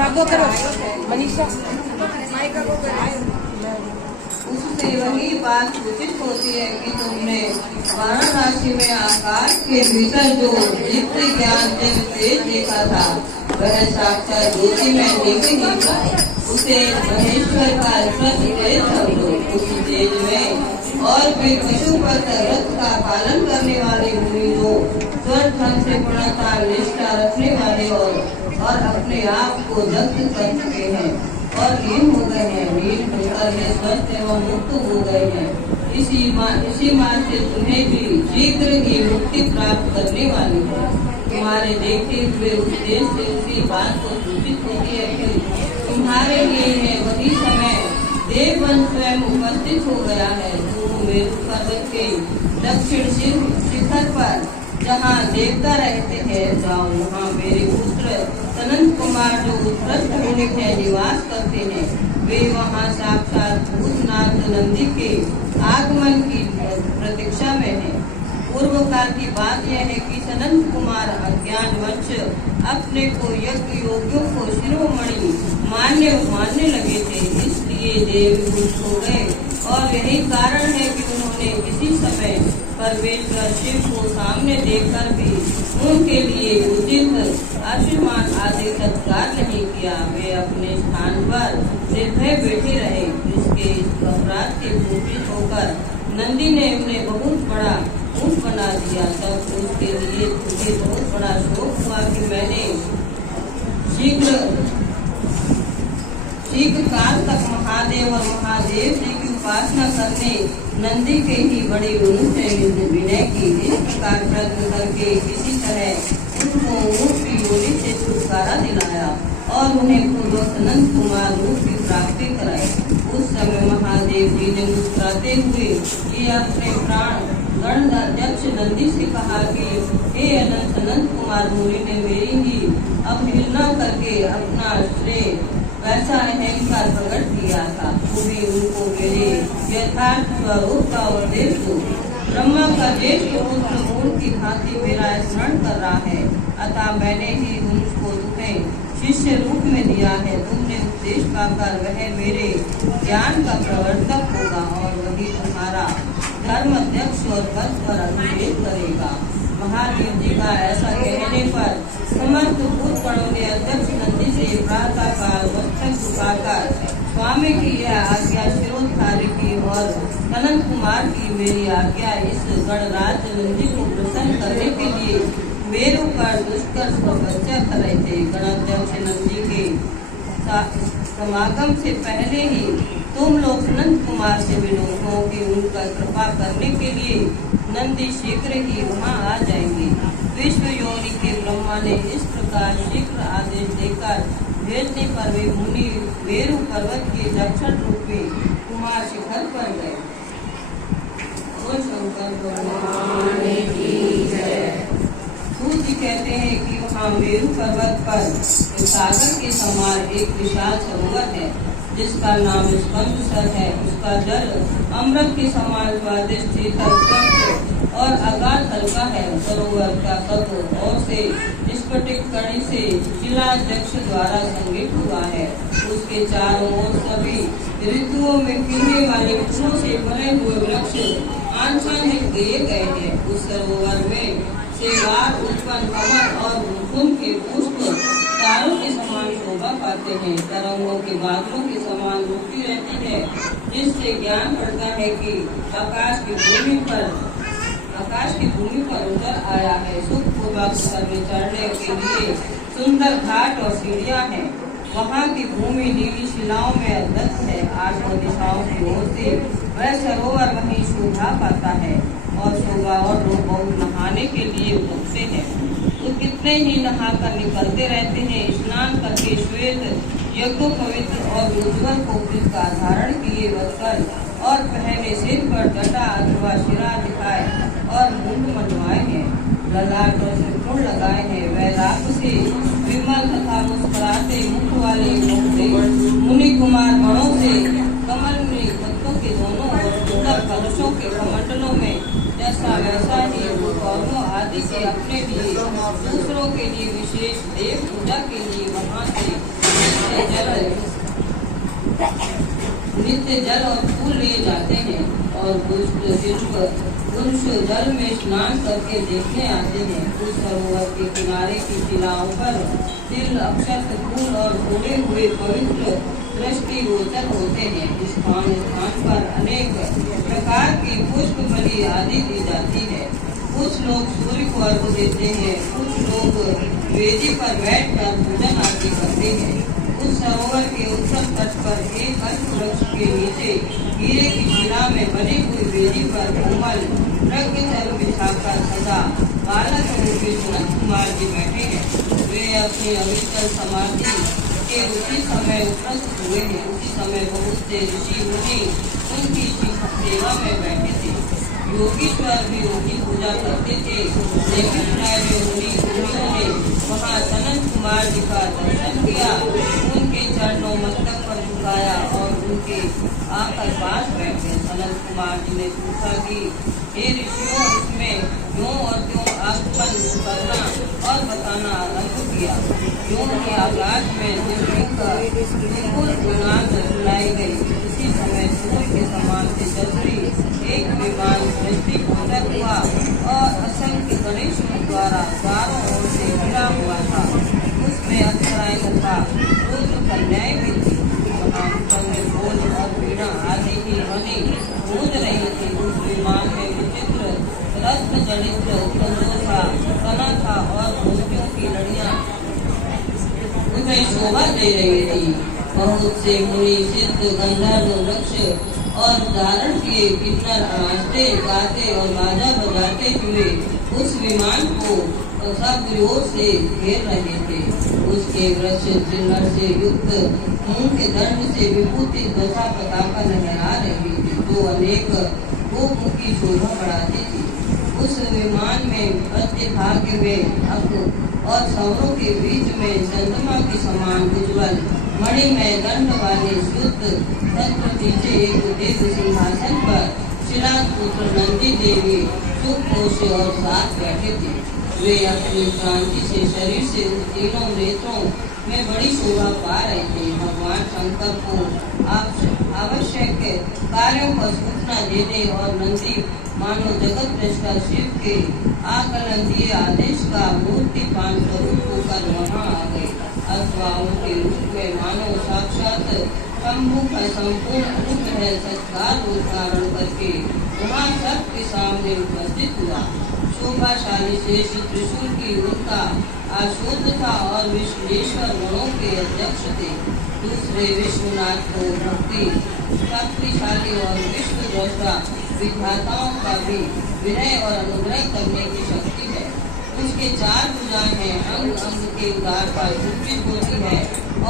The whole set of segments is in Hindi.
आपको करो मनीषा। उससे वही बात सूचित होती है कि तुमने वाराणसी में आकाश के भीतर जो नित्य ज्ञान तेज देखा था वह साक्षात ज्योति में देख ही था। उसे महेश्वर का स्पर्श तेज समझो। उस तेज में और फिर पशुपत रथ का पालन करने वाले मुनि जो स्वर्ग धन से पूर्णता निष्ठा रखने वाले और अपने आप को दग्ध कर चुके हैं और लीन हो गए हैं, लीन होकर ये स्वस्थ एवं मुक्त हो गए हैं। इसी मार्ग से तुम्हें भी शीघ्र ही मुक्ति प्राप्त करने वाली है। तुम्हारे देखते हुए उस देश से उसी बात को सूचित होती है कि तुम्हारे लिए वही समय देववन स्वयं उपस्थित हो गया है। तुम मेरु पर्वत के दक्षिण शिखर पर जहाँ देवता रहते हैं जाओ। वहाँ मेरे पुत्र सनंद कुमार जो उत्कृष्ट होने के निवास करते हैं वे वहाँ साक्षात भूतनाथ नंदी के आगमन की प्रतीक्षा में है। पूर्व काल की बात यह है कि सनंद कुमार अज्ञानवश अपने को यज्ञ योगियों को शिरोमणि मानने लगे थे, इसलिए देव खुश हो गए और यही कारण है कि उन्होंने किसी समय परमेश्वर शिव को सामने देखकर भी उनके लिए उचित आशीर्वाद आदि सत्कार नहीं किया। वे अपने स्थान पर निर्भय बैठे रहे। इसके अपराध के पूजित होकर नंदी ने उन्हें बहुत बड़ा ऊंट बना दिया। तब उसके लिए मुझे बहुत बड़ा शोक हुआ कि मैंने शीघ्र काल तक महादेव और महादेव जी की उपासना करने नंदी के ही बड़ी विनय की। इस प्रकार प्रयत्न करके किसी तरह उनको ऊँट की योनि से छुटकारा दिलाया और उन्हें पूर्व सनंद कुमार रूप की प्राप्ति कराई। उस समय महादेव जी ने मुस्कुराते हुए ये अपने प्राण गणाध्यक्ष नंदी से कहा कि हे अनंत सनंद कुमार मुनि ने मेरी ही अवहेलना करके अपना श्रेय वैसा अहंकार प्रकट किया था। तू भी उनको मेरे यथार्थ स्वरूप का उपदेश दो। ब्रह्मा का ज्येष्ठ पुत्र मूल की भांति मेरा स्मरण कर रहा है, अतः मैंने ही उनको तुम्हें शिष्य रूप में दिया है। तुमने उपदेश पाकर वह मेरे ज्ञान का प्रवर्तक होगा और वही तुम्हारा धर्म अध्यक्ष और पद पर अभिषेक करेगा। महादेव जी का ऐसा कहने पर समर्थ भूतगणों ने अध्यक्ष नंदी से प्रातः काल मस्तक झुकाकर स्वामी की यह आज्ञा शिरोधार्य की और सनंद कुमार की मेरी आज्ञा इस गणराज नंदी को प्रसन्न करने के लिए मेरु पर दुष्कर तपस्या कर रहे थे। गणाध्यक्ष नंदी के समागम से पहले ही तुम लोग सनंद कुमार से विनोद हो कि उनका कृपा करने के लिए नंदी शीघ्र ही वहाँ आ जाएंगे। विश्व योनि के ब्रह्मा ने इस प्रकार शीघ्र आदेश देकर भेजने पर वे मुनि मेरु पर्वत के दक्षिण रूप में कुमार शिखर पर गए। सूर्य कहते हैं कि वहाँ मेरु पर्वत पर सागर के समान एक विशाल सरोवर है जिसका नाम स्कंदसर है। उसका जल अमृत के समान स्वादिष्ट शीतल और अगाध हल्का है। सरोवर का सब ओर से स्फटिक कड़ी से शिलाध्यक्ष द्वारा संगीत हुआ है। उसके चारों ओर सभी ऋतुओं में खिलने वाले फूलों से बने हुए वृक्ष आच्छादित किए गए हैं। उस सरोवर में से वार उत्पन्न कमल और कुसुम के पुष्प तारों के समान शोभा पाते हैं। तरंगों के बादलों के समान उठती रहती है, जिससे ज्ञान पड़ता है कि आकाश की भूमि पर उतर आया है। सुखपूर्वक चढ़ने के लिए सुंदर घाट और सीढ़ियां हैं। वहाँ की भूमि नीली शिलाओं में अवदत्त है। आठों दिशाओं की ओर से वह सरोवर वहीं शोभा पाता है और शोभा और लोग बहुत नहाने के लिए उठते हैं। तो कितने ही नहाकर निकलते रहते हैं। स्नान करके श्वेत यज्ञ पवित्र और उज्ज्वल कोपित का धारण किए वस्त्र और पहने सिर पर जटा अथवा शिरा दिखाए और मुंड मनवाए हैं। ललाट और त्रिकोण लगाए हैं। वह राख से विमल तथा मुस्कुराते मुख वाले मुनि कुमार गणों से कमल में पत्तों के दोनों और सुंदर कलशों के कमंडलों में जैसा वैसा ही कौमों आदि के अपने लिए दूसरों के लिए विशेष देव पूजा के लिए वहाँ से नित्य जल और फूल ले जाते हैं और पुरुष जल में स्नान करके देखने आते हैं। उस सरोवर के किनारे की शिलाओं पर तिल, अक्षत, फूल और तोड़े हुए पवित्र दृष्टिगोचर होते हैं। इस स्थान पर अनेक प्रकार की पुष्प बलि आदि दी जाती है। कुछ लोग सूर्य को अर्घ देते हैं, कुछ लोग वेदी पर बैठकर पूजन आदि करते हैं। उस सरोवर के उत्तर तट पर एक अश्व वृक्ष के नीचे हीरे की शिला में बनी हुई वेदी पर कोमल रत्न बिछाकर सदा बालक रूपी सुनंद कुमार जी बैठे हैं। वे अपनी अविचल समाधि के उसी समय उपस्थित हुए हैं। उसी समय बहुत से ऋषि मुनि उनकी सेवा में बैठे थे। योगीश्वर भी उनकी पूजा करते थे। लेकिन मुनियों ने वहाँ सनत कुमार जी का दर्शन किया, उनके चरणों मस्तक पर झुकाया और उनके आकर पास बैठे। सनत कुमार जी ने पूछा कि हे ऋषियों, इसमें क्यों और क्यों आगमन करना और बताना आरंभ किया? क्योंकि आकाश में बिल्कुल गुनाह सुनाई गई। उसी समय सूर्य के समान तेजस्वी एक विमान दृष्टिगोचर हुआ और असंख्य गणेश द्वारा चारों ओर से घिरा हुआ था। उसमें अप्सराएं तथा रुद्र कन्याएं भी थी। ढोल और वीणा आदि की ध्वनि गूंज रही थी। उस विमान में विचित्र रत्न जनित तना था और मोतियों की लड़ियां उन्हें शोभा दे रही थी। बहुत से मुनि, सिद्ध, गंधर्व, वृक्ष और धारण किए किन्नर नाचते, गाते और बाजा बजाते हुए उस विमान को सब ओर से घेर रहे थे। उसके वृक्ष चिन्ह से युक्त मुंह के दंड से विभूति ध्वजा पताका लहरा रही थी, जो अनेक रूप की शोभा बढ़ाती थी। उस विमान में मध्य भाग में अक और सौरों के बीच में चंद्रमा के समान उज्ज्वल मणिमय दंड वाले शुद्ध तत्व नीचे एक दिव्य सिंहासन पर शिलापुत्र नंदी देवी सुख और साथ बैठे थे। वे अपनी क्रांति से शरीर से उन तीनों नेत्रों में बड़ी शोभा पा रहे थे। भगवान शंकर को आवश्यक कार्यों पर सूचना देने और नंदी मानो जगत दृष्टा शिव के आकलनीय आदेश का मूर्तिपान स्वरूप होकर वहाँ आ गए। अथवा उनके रूप में मानो साक्षात शंभु का संपूर्ण अनुग्रह सत्कार उच्चारण करके वहाँ सबके सामने उपस्थित हुआ। शोभाशाली शेष त्रिशूल की उनका आशुद्ध था और विश्वेश्वर गणों के अध्यक्ष थे। दूसरे विश्वनाथ को भक्ति शक्तिशाली और विश्व दृष्टा विधाताओं का भी विनय और अनुग्रह करने की शक्ति है। उसके चार भुजाएं हैं, अंग अंग के उदार पर सुचित होती है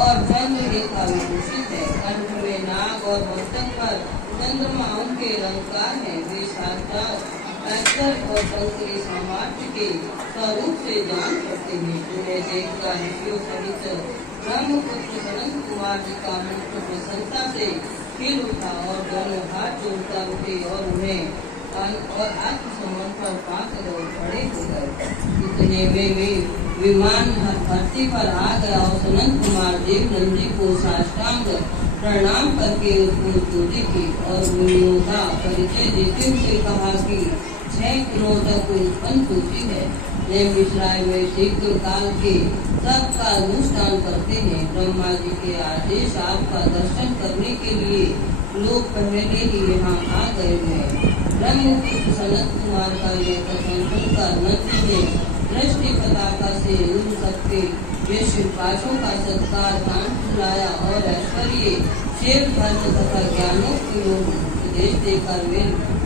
और चंद्र रेखा विभूषित है। कंठ में नाग और मस्तक पर चंद्रमाओं के अलंकार है। वे साक्षात अक्षर और शंकरी सामर्थ्य के स्वरूप से जान सकते हैं। उन्हें देखकर ऋषियों सहित ब्रह्मपुत्र सनत कुमार जी का मुख प्रसन्नता से खिल उठा और दोनों हाथ जोड़कर उठे और उन्हें और आत्मसमर्पण पाकर खड़े हो गए। इतने में वे विमान धरती पर आ गया और सनत कुमार देव नंदी को साष्टांग प्रणाम करके उसको स्तुति की और मुनियों का परिचय देते हुए कहा कि 6 दिनों तक उत्पन्न सूची है। मिश्राय में शीघ्र काल के सबका अनुष्ठान करते हैं। ब्रह्मा जी के आदेश आपका दर्शन करने के लिए लोग पहले ही यहाँ आ गए हैं। ब्रह्मपुत्र सनत कुमार का यह कथन सुनकर नंदी ने दृष्टि पताका से उन सबके विश्वासों का सत्कार कांट लाया और ऐश्वर्य शिव धर्म तथा ज्ञानों की उपदेश देकर वे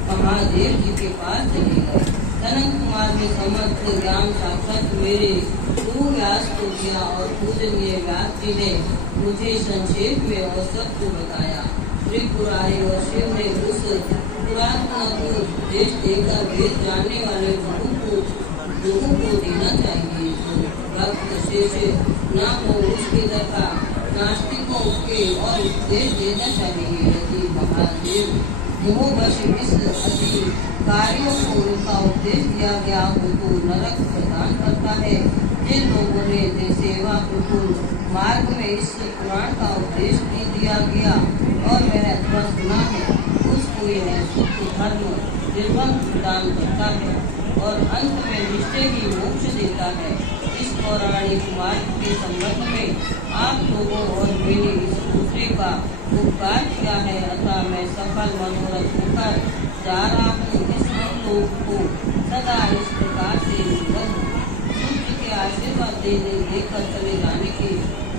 महादेव जी के पास चले गए। सनत कुमार ने समस्त ज्ञान साक्षात मेरे गुरु व्यास को दिया और पूजनीय व्यास जी ने मुझे संक्षेप में और सबको बताया। त्रिपुरारी और शिव ने उस पुरातन को उपदेश देकर वेद जानने वाले लोगों को देना चाहिए। भक्त शेष न हो उसकी तथा नास्तिकों के और उपदेश देना चाहिए। यदि महादेव मोहवश इस अधिकारियों को उनका उपदेश दिया गया हो तो नरक प्रदान करता है। जिन लोगों ने सेवा कुल मार्ग में इस पुराण का उपदेश भी दिया गया और वह अथवा सुना है, उसको यह शुद्ध धर्म निर्बंध प्रदान करता है और अंत में निश्चय ही मोक्ष देता है। इस पौराणिक मार्ग के संबंध में आप लोगों और मैंने इस दूसरे का उपकार किया है, अतः मैं सफल मनोरथ होकर जा रहा हूँ। इस हम लोग को सदा इस प्रकार से निबद्ध सूर्य के आशीर्वाद देकर चले जाने के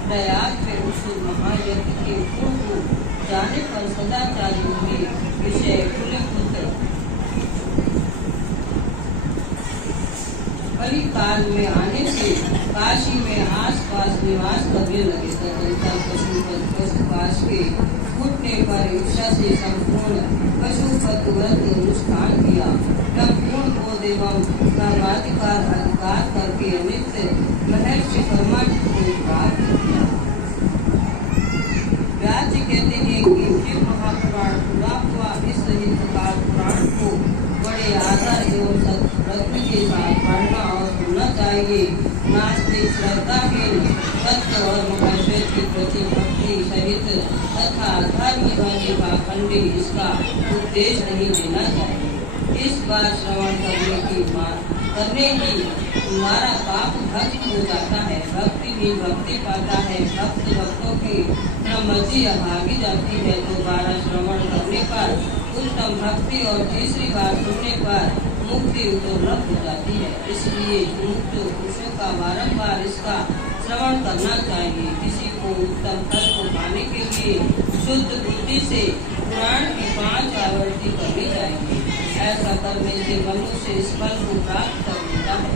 प्रयास में उस महायज्ञ के पूर्व जाने पर सदाचार्यों के विषय खुले पुत्र कली काल में आने से काशी में आसपास निवास करने लगे। तदंतर पशुपाश के फूटने पर ईर्षा से संपूर्ण पशुपत व्रत अनुष्ठान किया। तब पूर्ण बोध एवं कर्माधिकार अधिकार करके नित्य महर्षि कर्माटि को प्राप्त किया। व्यास जी कहते हैं कि शिव महापुराण पूरा हुआ। इस हितकार पुराण को बड़े आदर एवं सत्प्रज्ञ के साथ पढ़ना और सुनना चाहिए। नास्तिक श्रद्धाहीन भक्त और महाशय के प्रति भक्ति सहित तथा धर्म ध्वनि पाखंडी इसका उपदेश नहीं देना चाहिए। इस बार श्रवण करने ही तुम्हारा पाप भक्त हो जाता है। भक्ति भी भक्ति पाता है। भक्त भक्तों की मर्जी भागी जाती है। दोबारा श्रवण करने पर उत्तम भक्ति और तीसरी बार सुनने पर मुक्ति दुर्लभ हो जाती है। इसलिए मुक्त पुरुषों का बारंबार इसका श्रवण करना चाहिए। किसी को उत्तम फल को पाने के लिए शुद्ध बुद्धि से पुराण की 5 आवृत्ति करनी चाहिए। ऐसा करने से मनुष्य इस फल को प्राप्त कर लेता है।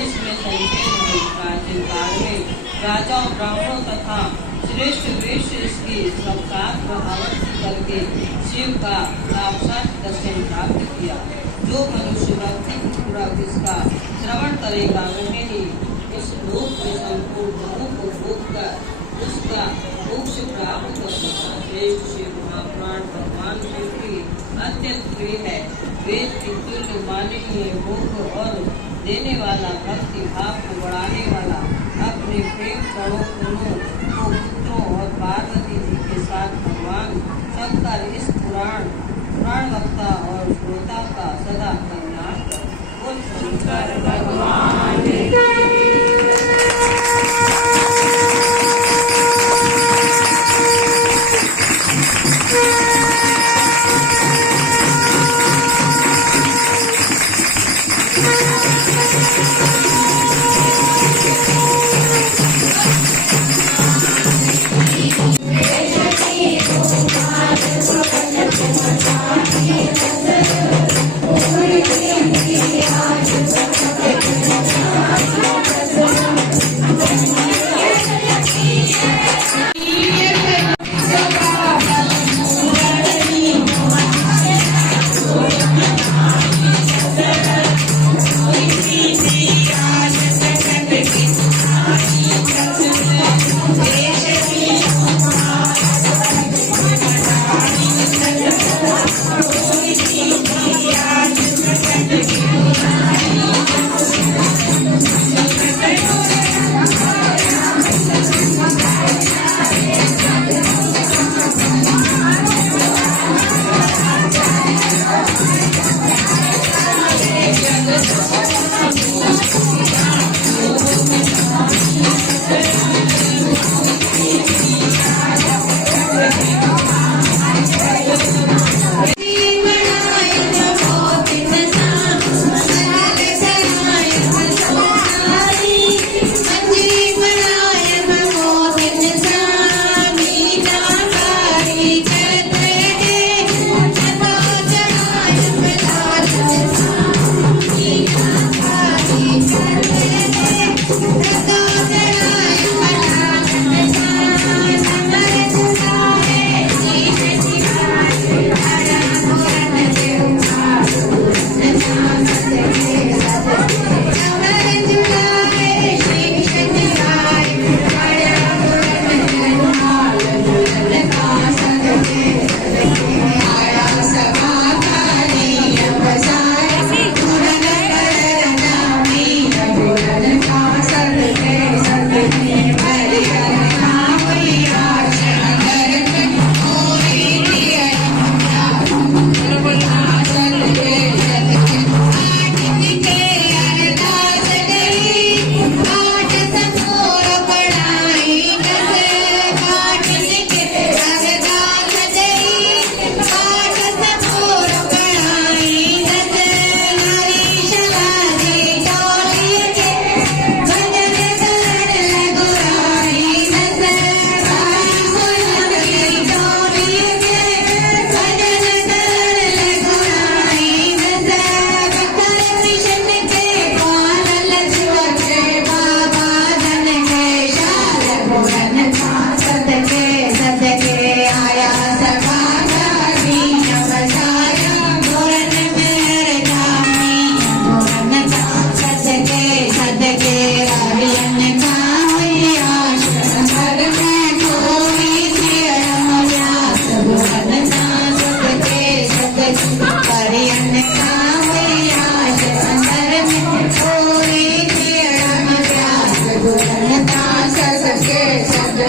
इसमें संशय नहीं। प्राचीन काल में राजाओं ब्राह्मणों तथा श्रेष्ठ वेश्य इसकी साक्षात आवृत्ति करके शिव का साक्षात दर्शन प्राप्त किया। जो मनुष्य भक्ति पूर्वक इसका श्रवण करेगा वह ही इस लोक में संपूर्ण गुणों को भोग कर उसका मोक्ष प्राप्त कर सकता। श्रेष्ठ शिव महापुराण भगवान शिव की अत्यंत प्रिय है। वेद की तुल्य माननीय भोग और देने वाला, भक्ति भाव को बढ़ाने वाला, अपने प्रेम कणों को पुत्रों और पार्वती जी के साथ भगवान शंकर इस पुराण वक्ता और श्रोता का सदा कल्याण कर। बोल शंकर भगवान की। Thank you.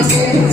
Thank you.